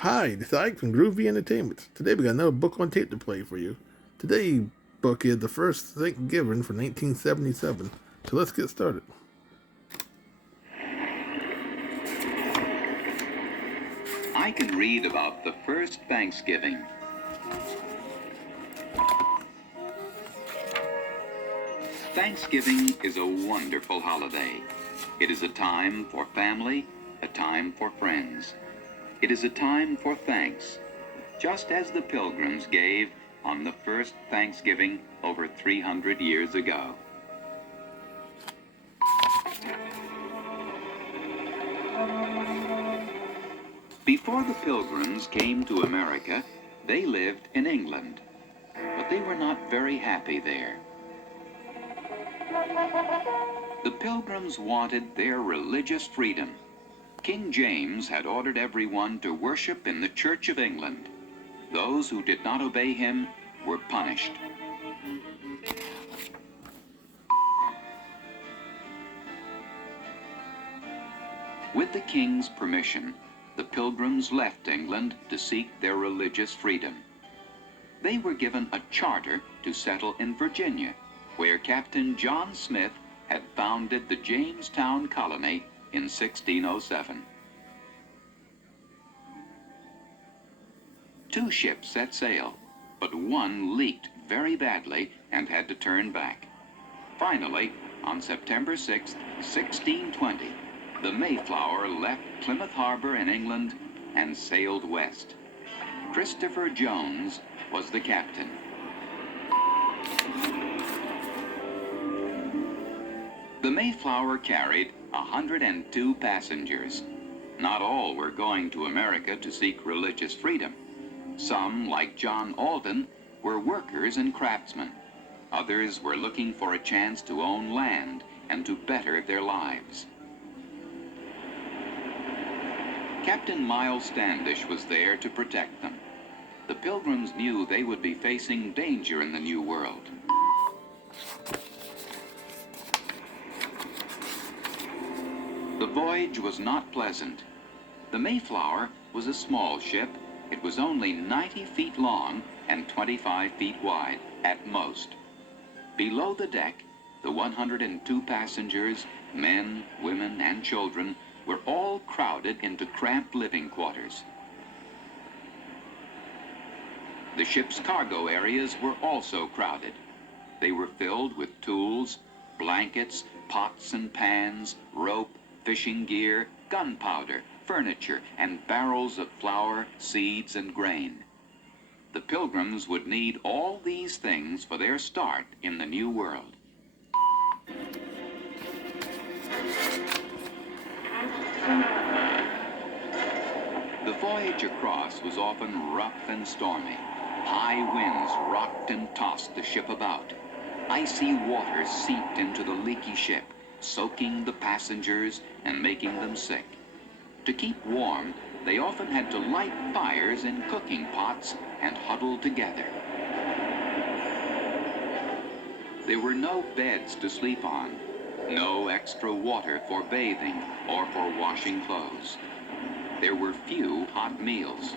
Hi, this is Ike from Groovy Entertainment. Today we got another book on tape to play for you. Today's book is The First Thanksgiving from 1977. So let's get started. I can read about the first Thanksgiving. Thanksgiving is a wonderful holiday. It is a time for family, a time for friends. It is a time for thanks, just as the Pilgrims gave on the first Thanksgiving over 300 years ago. Before the Pilgrims came to America, they lived in England, but they were not very happy there. The Pilgrims wanted their religious freedom. King James had ordered everyone to worship in the Church of England. Those who did not obey him were punished. With the king's permission, the Pilgrims left England to seek their religious freedom. They were given a charter to settle in Virginia, where Captain John Smith had founded the Jamestown colony in 1607. Two ships set sail, but one leaked very badly and had to turn back. Finally, on September 6, 1620, the Mayflower left Plymouth Harbor in England and sailed west. Christopher Jones was the captain. The Mayflower carried 102 passengers. Not all were going to America to seek religious freedom. Some, like John Alden, were workers and craftsmen. Others were looking for a chance to own land and to better their lives. Captain Miles Standish was there to protect them. The Pilgrims knew they would be facing danger in the New World. The voyage was not pleasant. The Mayflower was a small ship. It was only 90 feet long and 25 feet wide, at most. Below the deck, the 102 passengers, men, women, and children, were all crowded into cramped living quarters. The ship's cargo areas were also crowded. They were filled with tools, blankets, pots and pans, rope, fishing gear, gunpowder, furniture, and barrels of flour, seeds, and grain. The Pilgrims would need all these things for their start in the New World. The voyage across was often rough and stormy. High winds rocked and tossed the ship about. Icy water seeped into the leaky ship, soaking the passengers and making them sick. To keep warm, they often had to light fires in cooking pots and huddle together. There were no beds to sleep on, no extra water for bathing or for washing clothes. There were few hot meals.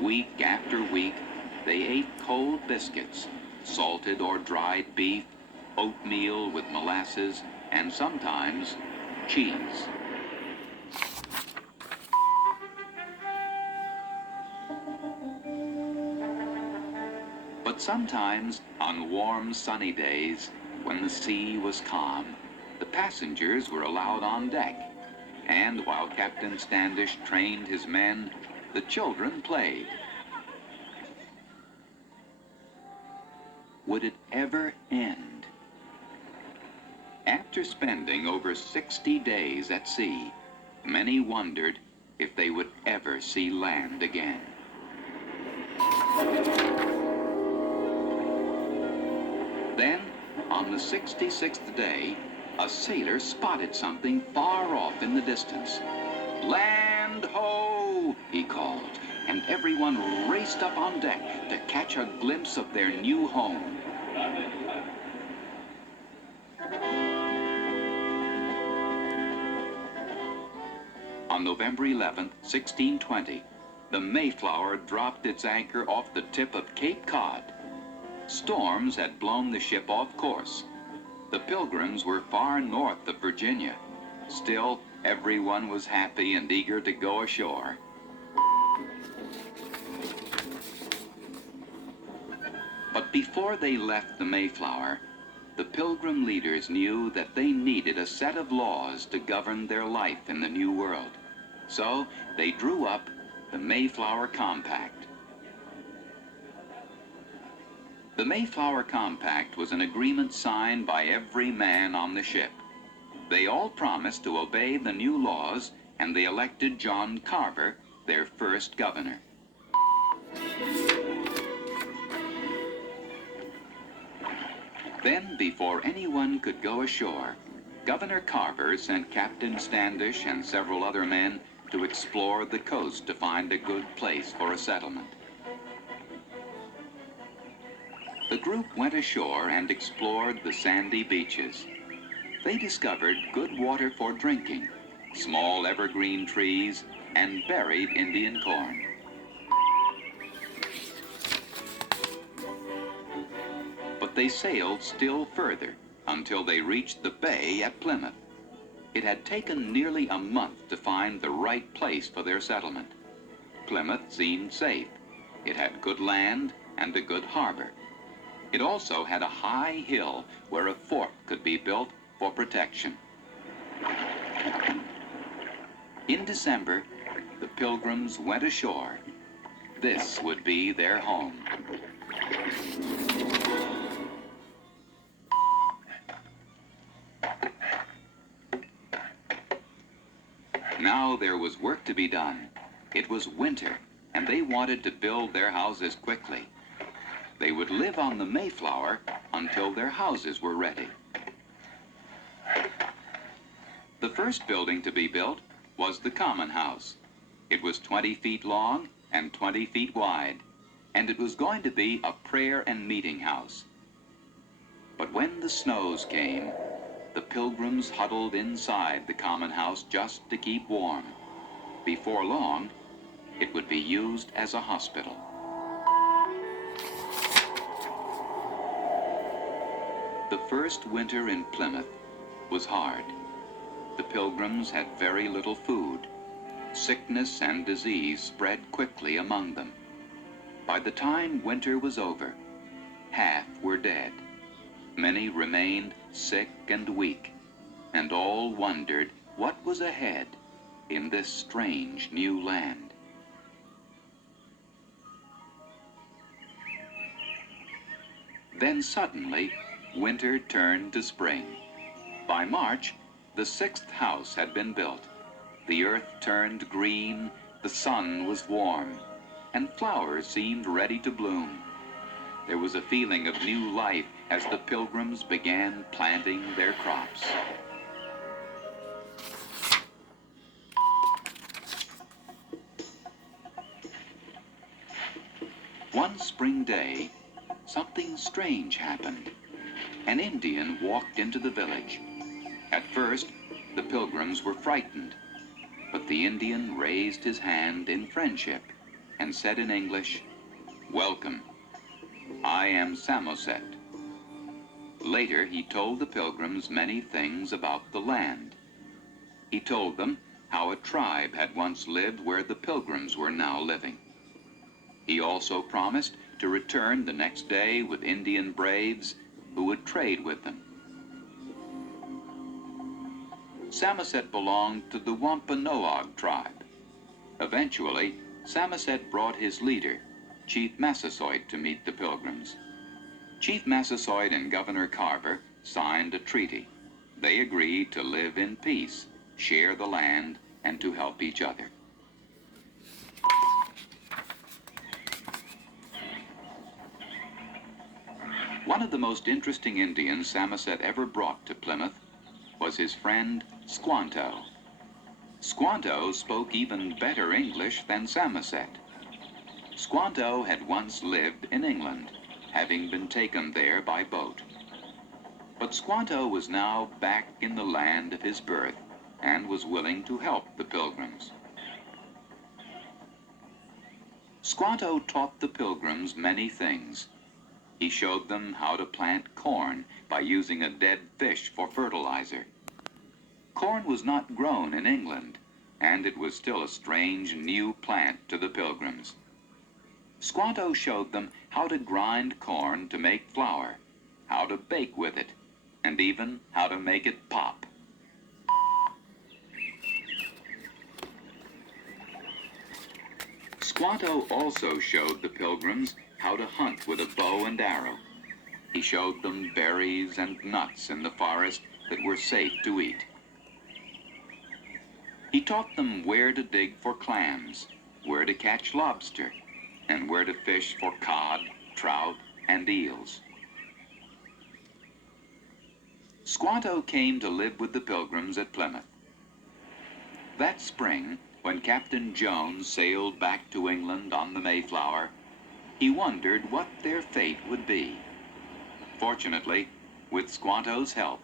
Week after week, they ate cold biscuits, salted or dried beef, oatmeal with molasses, and sometimes cheese. But sometimes, on warm, sunny days, when the sea was calm, the passengers were allowed on deck. And while Captain Standish trained his men, the children played. Would it ever end? After spending over 60 days at sea, many wondered if they would ever see land again. Then, on the 66th day, a sailor spotted something far off in the distance. "Land ho!" he called, and everyone raced up on deck to catch a glimpse of their new home. On November 11, 1620, the Mayflower dropped its anchor off the tip of Cape Cod. Storms had blown the ship off course. The Pilgrims were far north of Virginia. Still, everyone was happy and eager to go ashore. But before they left the Mayflower, the Pilgrim leaders knew that they needed a set of laws to govern their life in the New World. So they drew up the Mayflower Compact. The Mayflower Compact was an agreement signed by every man on the ship. They all promised to obey the new laws, and they elected John Carver their first governor. Then, before anyone could go ashore, Governor Carver sent Captain Standish and several other men to explore the coast to find a good place for a settlement. The group went ashore and explored the sandy beaches. They discovered good water for drinking, small evergreen trees, and buried Indian corn. But they sailed still further until they reached the bay at Plymouth. It had taken nearly a month to find the right place for their settlement. Plymouth seemed safe. It had good land and a good harbor. It also had a high hill where a fort could be built for protection. In December, the Pilgrims went ashore. This would be their home. Now there was work to be done. It was winter, and they wanted to build their houses quickly. They would live on the Mayflower until their houses were ready. The first building to be built was the Common House. It was 20 feet long and 20 feet wide, and it was going to be a prayer and meeting house. But when the snows came, the Pilgrims huddled inside the Common House just to keep warm. Before long, it would be used as a hospital. The first winter in Plymouth was hard. The Pilgrims had very little food. Sickness and disease spread quickly among them. By the time winter was over, half were dead. Many remained sick and weak, and all wondered what was ahead in this strange new land. Then suddenly, winter turned to spring. By March, the 6th house had been built. The earth turned green, the sun was warm, and flowers seemed ready to bloom. There was a feeling of new life as the Pilgrims began planting their crops. One spring day, something strange happened. An Indian walked into the village. At first, the Pilgrims were frightened, but the Indian raised his hand in friendship and said in English, "Welcome. I am Samoset." Later, he told the Pilgrims many things about the land. He told them how a tribe had once lived where the Pilgrims were now living. He also promised to return the next day with Indian braves who would trade with them. Samoset belonged to the Wampanoag tribe. Eventually, Samoset brought his leader, Chief Massasoit, to meet the Pilgrims. Chief Massasoit and Governor Carver signed a treaty. They agreed to live in peace, share the land, and to help each other. One of the most interesting Indians Samoset ever brought to Plymouth was his friend Squanto. Squanto spoke even better English than Samoset. Squanto had once lived in England, having been taken there by boat. But Squanto was now back in the land of his birth and was willing to help the Pilgrims. Squanto taught the Pilgrims many things. He showed them how to plant corn by using a dead fish for fertilizer. Corn was not grown in England, and it was still a strange new plant to the Pilgrims. Squanto showed them how to grind corn to make flour, how to bake with it, and even how to make it pop. Squanto also showed the Pilgrims how to hunt with a bow and arrow. He showed them berries and nuts in the forest that were safe to eat. He taught them where to dig for clams, where to catch lobster, and where to fish for cod, trout, and eels. Squanto came to live with the Pilgrims at Plymouth. That spring, when Captain Jones sailed back to England on the Mayflower, he wondered what their fate would be. Fortunately, with Squanto's help,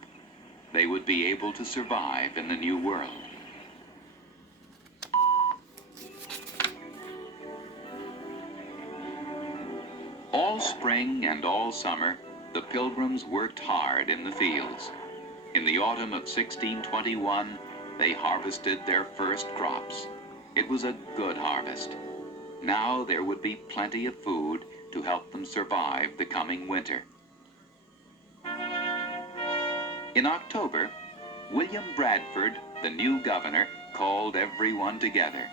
they would be able to survive in the New World. All spring and all summer, the Pilgrims worked hard in the fields. In the autumn of 1621, they harvested their first crops. It was a good harvest. Now there would be plenty of food to help them survive the coming winter. In October, William Bradford, the new governor, called everyone together.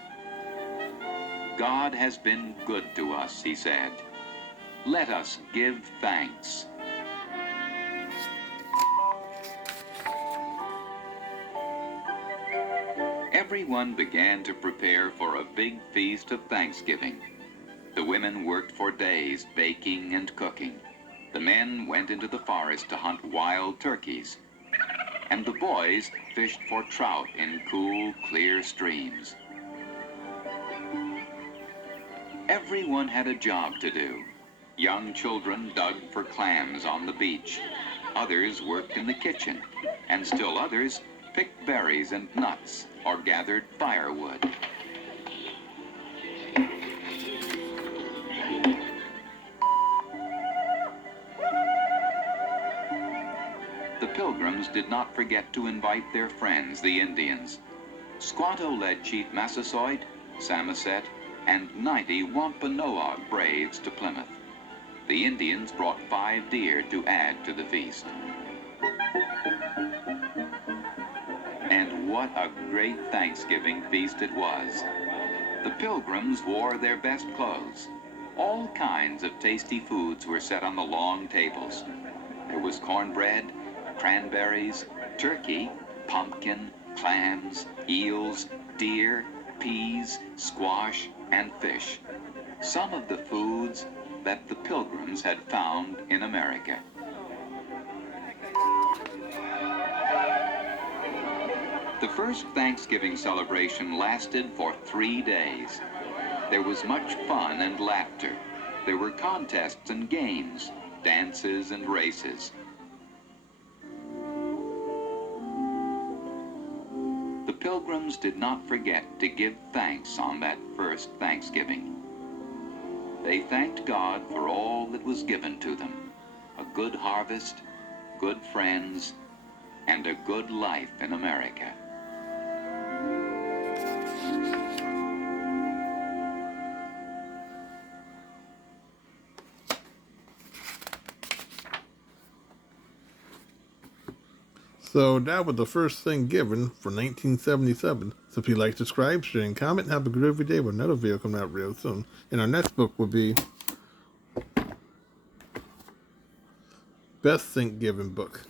"God has been good to us," he said. "Let us give thanks." Everyone began to prepare for a big feast of Thanksgiving. The women worked for days baking and cooking. The men went into the forest to hunt wild turkeys. And the boys fished for trout in cool, clear streams. Everyone had a job to do. Young children dug for clams on the beach. Others worked in the kitchen, and still others picked berries and nuts or gathered firewood. The Pilgrims did not forget to invite their friends, the Indians. Squanto led Chief Massasoit, Samoset, and 90 Wampanoag braves to Plymouth. The Indians brought 5 deer to add to the feast. And what a great Thanksgiving feast it was. The Pilgrims wore their best clothes. All kinds of tasty foods were set on the long tables. There was cornbread, cranberries, turkey, pumpkin, clams, eels, deer, peas, squash, and fish. Some of the foods that the Pilgrims had found in America. The first Thanksgiving celebration lasted for 3 days. There was much fun and laughter. There were contests and games, dances and races. The Pilgrims did not forget to give thanks on that first Thanksgiving. They thanked God for all that was given to them: a good harvest, good friends, and a good life in America. So that was the first thing given for 1977. So if you like, subscribe, share, and comment, have a good every day with another video coming out real soon. And our next book will be Best Thanksgiving Book.